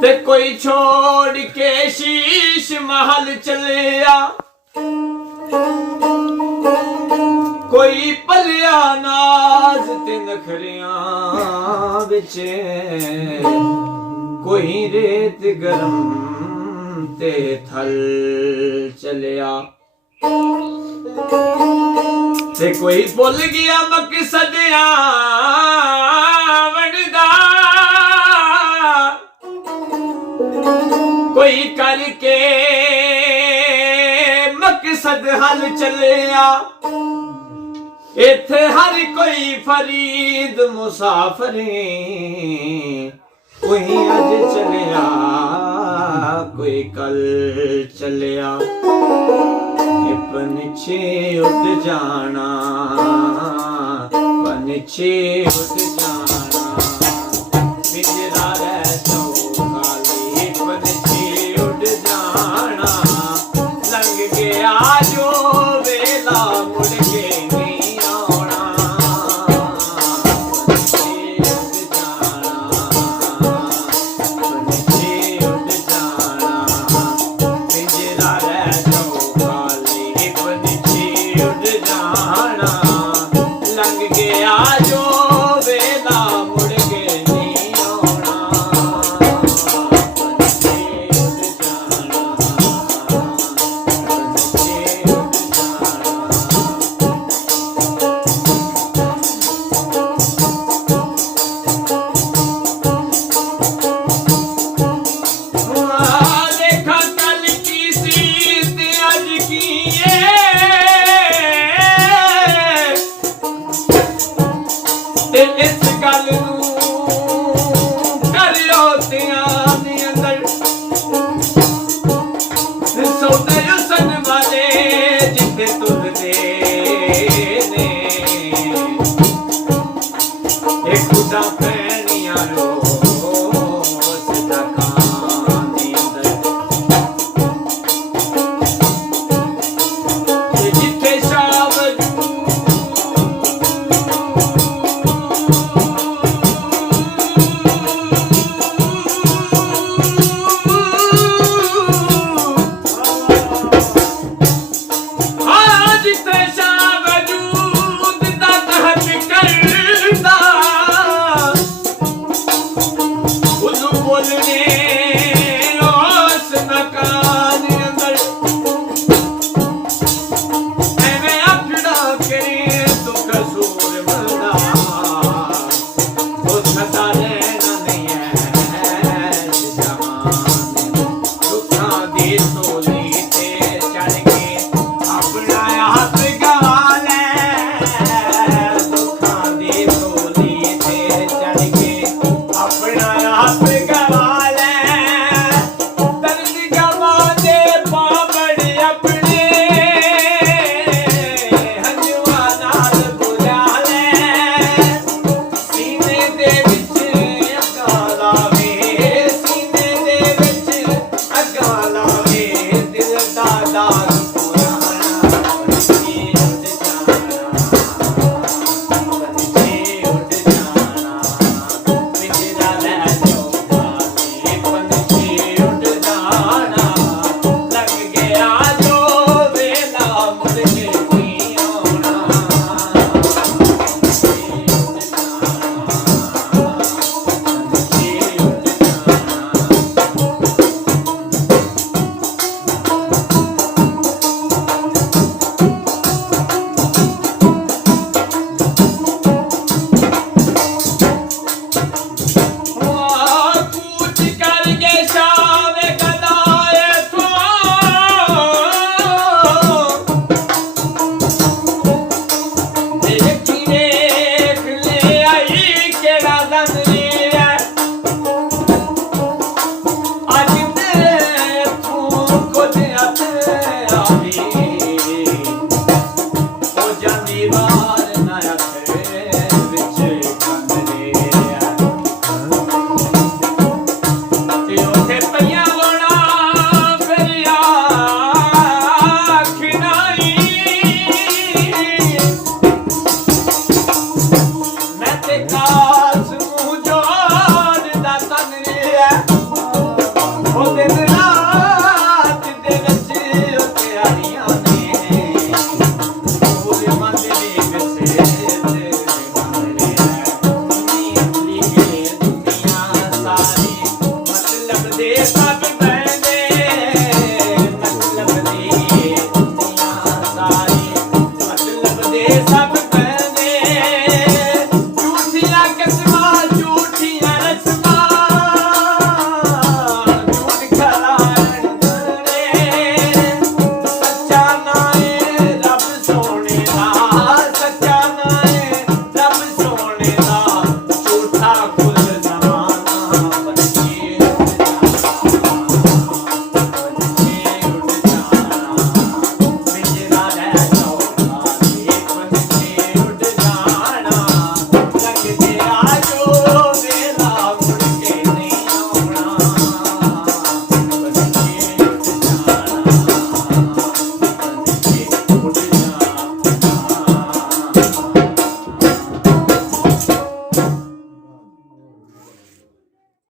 ते कोई छोड़ के शीश महल चलिया, कोई पलिया नाज ते नखरियां बिच, कोई रेत गरम ते थल चलिया। ते कोई भुल गया मकसदिया वंडदा, कोई करके मकसद हल चलिया। इथे हर कोई फरीद मुसाफरी, कोई अज चलिया कोई कल चलिया। पंछी उड़ जाना, पंछी उड़ जाना, पिंजरा रह जाओ खाली, पंछी उड़ जाना। लंघ गया जो वेला मुड़ के नहीं आना, पंछी उड़ जाना, पंछी उड़ जाना, पिंजरा रह जाओ खाली, पंछी उड़ जाना। लंघ गया जो वेला मुड़ के नहीं आना, पंछी उड़ जाना, पंछी उड़ जाना। देखा कल की सीत अज की ते इस गल करियो ध्यान अंदर, सौदे सन वाले जिथे तुरदे ने, ए खुदा पैनिया रोज दा खान दी अंदर। ते जिथे बोलने